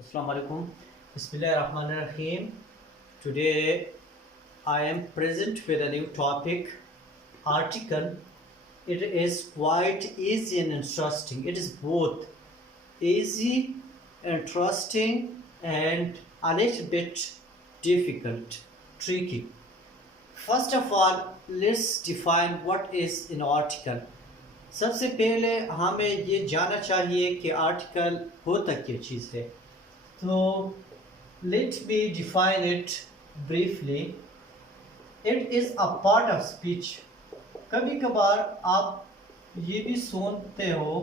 Assalamu alaikum. Bismillahirrahmanirrahim. Today I am present with a new topic article. It is quite easy and interesting. It is both easy, interesting, and a little bit difficult, tricky. First of all, let's define what is an article. सबसे पहले हमें ये जानना चाहिए कि article होता क्या चीज़ है. So let me define it briefly. It is a part of speech. कभी कभार आप ये भी सुनते हो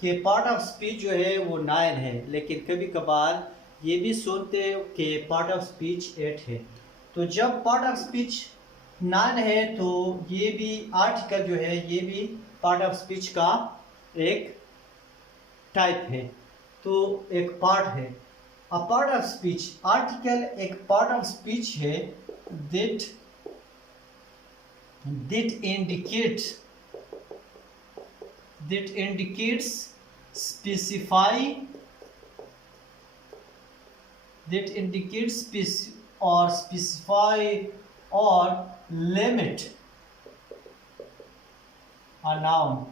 कि पार्ट ऑफ स्पीच जो है वो 9 है, लेकिन कभी कभार ये भी सुनते हो कि पार्ट ऑफ स्पीच 8 है. तो जब पार्ट ऑफ स्पीच 9 है तो ये भी आर्टिकल जो है ये भी पार्ट ऑफ स्पीच का एक टाइप है, तो एक पार्ट है. A part of speech, article एक पार्ट ऑफ स्पीच है that indicates specify or limit a noun.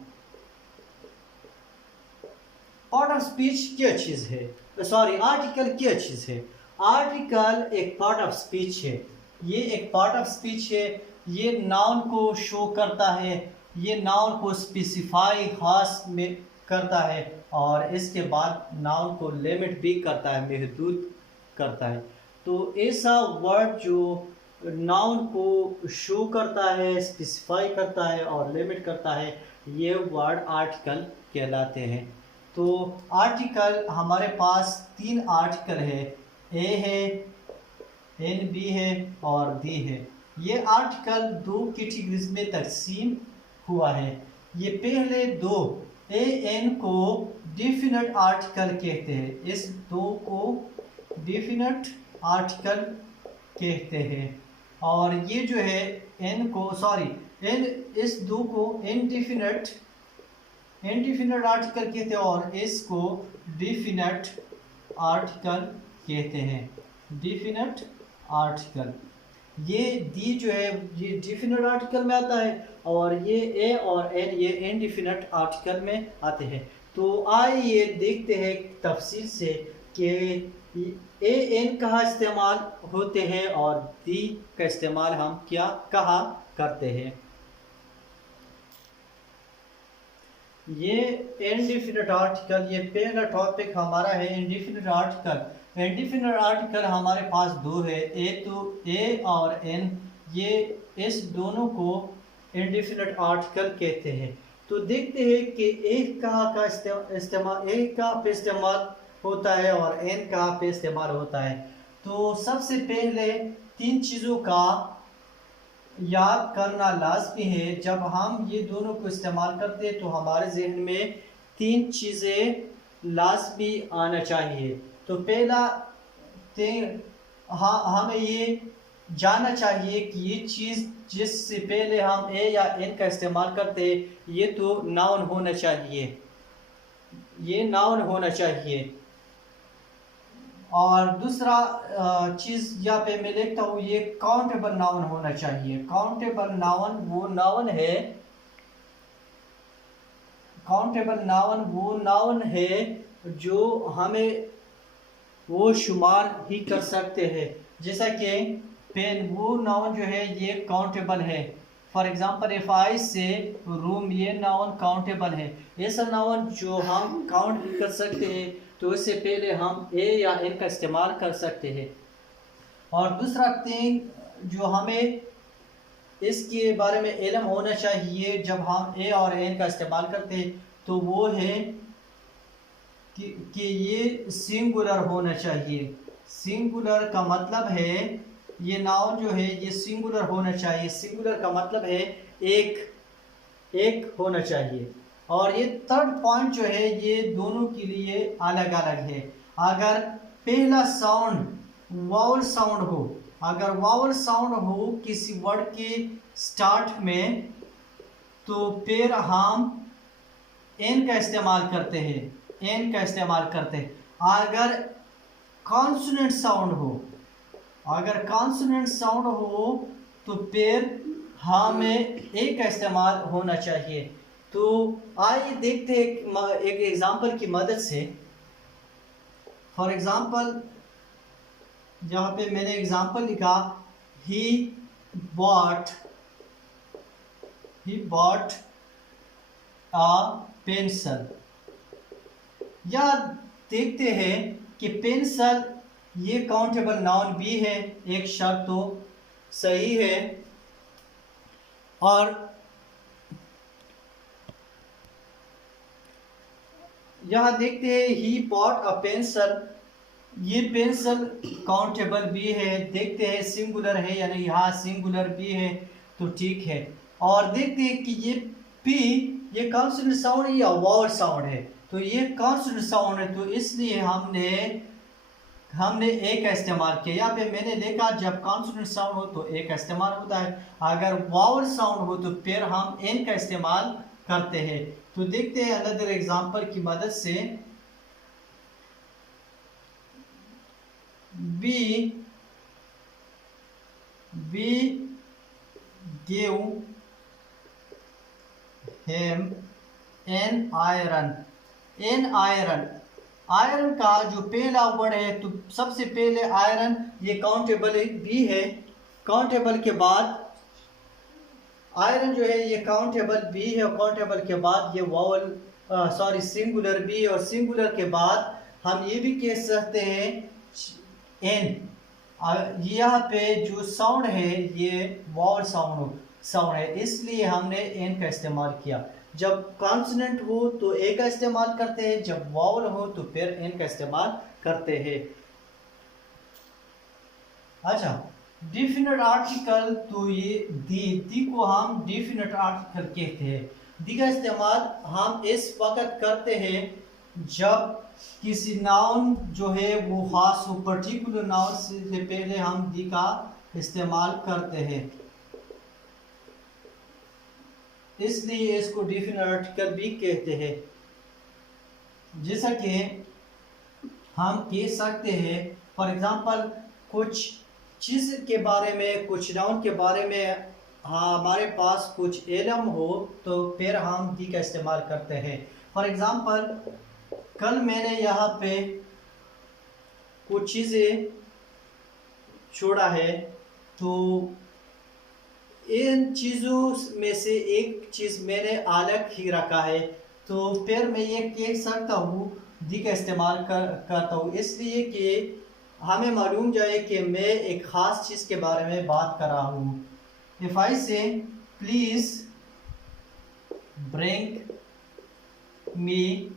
Part of speech क्या चीज़ है, आर्टिकल क्या चीज़ है. आर्टिकल एक पार्ट ऑफ स्पीच है. ये एक पार्ट ऑफ स्पीच है. ये नाउन को शो करता है, ये नाउन को स्पेसिफाई खास में करता है, और इसके बाद नाउन को लिमिट भी करता है, महदूद करता है. तो ऐसा वर्ड जो नाउन को शो करता है, स्पेसिफाई करता है और लिमिट करता है, ये वर्ड आर्टिकल कहलाते हैं. तो आर्टिकल हमारे पास 3 आर्टिकल है, ए है, एन बी है और दी है. ये आर्टिकल 2 कैटेगरीज में तकसीम हुआ है. ये पहले 2 ए एन को डेफिनेट आर्टिकल कहते हैं. इस 2 को डेफिनेट आर्टिकल कहते हैं, और ये जो है एन को इस 2 को इनडेफिनेट आर्टिकल कहते हैं और इसको डेफिनेट आर्टिकल कहते हैं. डेफिनेट आर्टिकल ये दी जो है ये डेफिनेट आर्टिकल में आता है, और ये ए और एन ये इनडेफिनेट आर्टिकल में आते हैं. तो आइए देखते हैं तफसील से कि ए एन कहाँ इस्तेमाल होते हैं और दी का इस्तेमाल हम कहाँ करते हैं. ये इनडेफिनेट आर्टिकल, ये पहला टॉपिक हमारा है इनडेफिनेट आर्टिकल. इनडेफिनेट आर्टिकल हमारे पास 2 है, ए और एन. ये इस दोनों को इनडेफिनेट आर्टिकल कहते हैं. तो देखते हैं कि एक कहाँ का इस्तेमाल, एक कहाँ पे इस्तेमाल होता है और एन कहाँ पे इस्तेमाल होता है. तो सबसे पहले 3 चीज़ों का याद करना लाजमी है. जब हम ये दोनों को इस्तेमाल करते हैं तो हमारे जहन में 3 चीज़ें लाजमी आना चाहिए. तो पहला हमें ये जानना चाहिए कि ये चीज़ जिससे पहले हम ए या एन का इस्तेमाल करते हैं ये तो नाउन होना चाहिए, ये नाउन होना चाहिए. और दूसरा चीज़ यहाँ पे मैं लिखता हूँ, ये काउंटेबल नाउन होना चाहिए. काउंटेबल नाउन वो नाउन है जो हमें वो शुमार ही कर सकते हैं. जैसा कि पेन, वो नाउन जो है ये काउंटेबल है. फॉर एग्जांपल इफ आई से रूम, ये नाउन काउंटेबल है. ऐसा नाउन जो हम काउंट भी कर सकते हैं, तो इससे पहले हम ए या एन का इस्तेमाल कर सकते हैं. और दूसरा थिंग जो हमें इसके बारे में इल्म होना चाहिए जब हम ए और एन का इस्तेमाल करते हैं, तो वो है कि ये सिंगुलर होना चाहिए. सिंगुलर का मतलब है ये नाउन जो है ये सिंगुलर होना चाहिए. सिंगुलर का मतलब है एक होना चाहिए. और ये थर्ड पॉइंट जो है ये दोनों के लिए अलग अलग है. अगर पहला साउंड वावल साउंड हो, अगर वावल साउंड हो किसी वर्ड के स्टार्ट में, तो फिर हम एन का इस्तेमाल करते हैं. अगर कॉन्सोनेंट साउंड हो, अगर कॉन्सोनेंट साउंड हो तो फिर हमें ए का इस्तेमाल होना चाहिए। तो आइए देखते हैं एक एग्जांपल की मदद से। फॉर एग्जांपल जहाँ पे मैंने एग्जांपल लिखा, ही बॉट अ पेंसिल। या देखते हैं कि पेंसिल ये काउंटेबल नाउन भी है, एक शर्त तो सही है। और यहाँ देखते हैं ही बॉट अ पेंसिल, ये पेंसिल काउंटेबल भी है। देखते हैं सिंगुलर है या नहीं, हाँ सिंगुलर भी है तो ठीक है। और देखते हैं कि ये पी ये कॉन्सोनेंट साउंड है या वावल साउंड है, तो ये कॉन्सोनेंट साउंड है तो इसलिए हमने ए का इस्तेमाल किया। यहाँ पे मैंने देखा जब कॉन्सोनेंट साउंड हो तो ए का इस्तेमाल होता है, अगर वावल साउंड हो तो फिर हम एन का इस्तेमाल करते हैं। तो देखते हैं अनदर एग्जांपल की मदद से। we give him an iron। Iron का जो पहला वर्ड है तो सबसे पहले आयरन ये काउंटेबल भी है, काउंटेबल के बाद आयरन जो है ये काउंटेबल भी है, और काउंटेबल के बाद ये वावल सिंगुलर भी, और सिंगुलर के बाद हम ये भी कह सकते हैं एन। यहाँ पे जो साउंड है ये वावल साउंड है, इसलिए हमने एन का इस्तेमाल किया। जब कॉन्सोनेंट हो तो ए का इस्तेमाल करते हैं, जब वावल हो तो फिर एन का इस्तेमाल करते हैं। अच्छा, डिफिनेट आर्टिकल, तो ये दी को हम डिफिनेट आर्टिकल कहते हैं। दी का इस्तेमाल हम इस वक्त करते हैं जब किसी नाउन जो है वो खास हो, पर्टिकुलर नाउन से पहले हम दी का इस्तेमाल करते हैं, इसलिए इसको डिफिनेट आर्टिकल भी कहते हैं। जैसा कि हम कह सकते हैं फॉर एग्जांपल कुछ चीज़ के बारे में, कुछ नाउन के बारे में हमारे पास कुछ इल्म हो तो फिर हम दी का इस्तेमाल करते हैं। फॉर एग्जांपल कल मैंने यहाँ पे कुछ चीज़ें छोड़ा है, तो इन चीज़ों में से एक चीज़ मैंने अलग ही रखा है, तो फिर मैं ये कह सकता हूँ दी का इस्तेमाल करता हूँ, इसलिए कि हमें मालूम जाए कि मैं एक ख़ास चीज़ के बारे में बात कर रहा हूँ। इफ़ आई से please bring me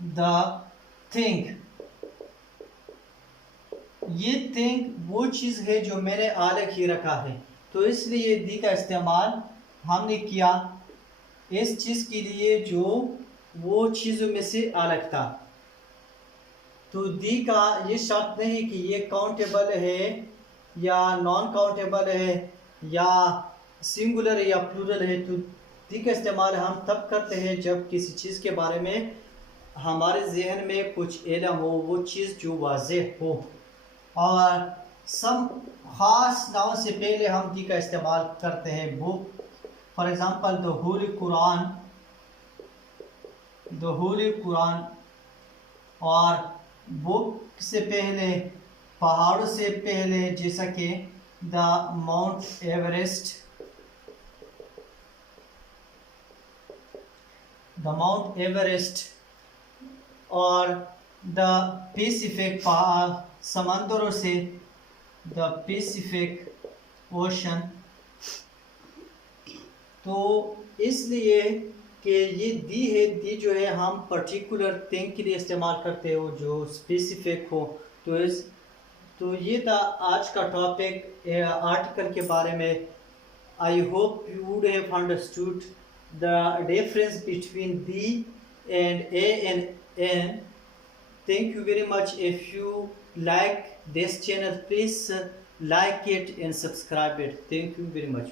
the thing, ये थिंग वो चीज़ है जो मैंने अलग ही रखा है, तो इसलिए दी का इस्तेमाल हमने किया इस चीज़ के लिए जो वो चीज़ों में से अलग था। तो दी का ये शर्त नहीं कि ये काउंटेबल है या नॉन काउंटेबल है या सिंगुलर है या प्लूरल है। तो दी का इस्तेमाल हम तब करते हैं जब किसी चीज़ के बारे में हमारे जहन में कुछ इल्म हो, वो चीज़ जो वाज़ेह हो, और सम ख़ास नाउन से पहले हम दी का इस्तेमाल करते हैं। Book for example the Holi Quran, और बुक से पहले पहाड़ों से पहले जैसा कि द माउंट एवरेस्ट, और द पैसिफिक समंदरों से द पैसिफिक ओशन। तो इसलिए कि ये दी है, दी जो है हम पर्टिकुलर थिंग के लिए इस्तेमाल करते हो जो स्पेसिफिक हो। तो ये था आज का टॉपिक आर्टिकल के बारे में। I hope you would have understood the difference between the and A and N. Thank you very much. If you like this channel, please like it and subscribe it. Thank you very much.